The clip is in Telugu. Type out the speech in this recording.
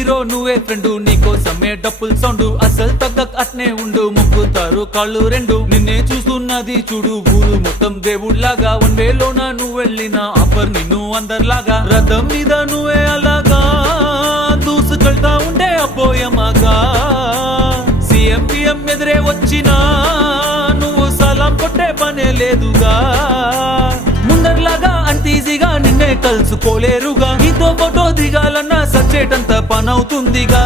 హీరో నువ్వే ఫ్రెండు నీకోసమే డప్పుల్ సౌండ్ అసలు తగ్గక్ అట్నే ఉండు మొక్కుతారు కాళ్ళు రెండు నిన్నే చూస్తున్నది చూడు ఊరు మొత్తం దేవుళ్లాగా వన్ వేలోన నువ్వు వెళ్ళిన ఆఫర్ నిన్ను అందరిలాగా రథం మీద నువ్వే అలాగా దూసుకెళ్తా ఉండే అపోయమాగా సీఎం పిఎం ఎదురే వచ్చినా నువ్వు సలాం కొట్టే పనే లేదుగా ముందర్లాగా అంత ఈజీగా నిన్నే కలుసుకోలేరుగా నీతో ఫోటో దిగాలన్నా సచ్చేటంత పనవుతుందిగా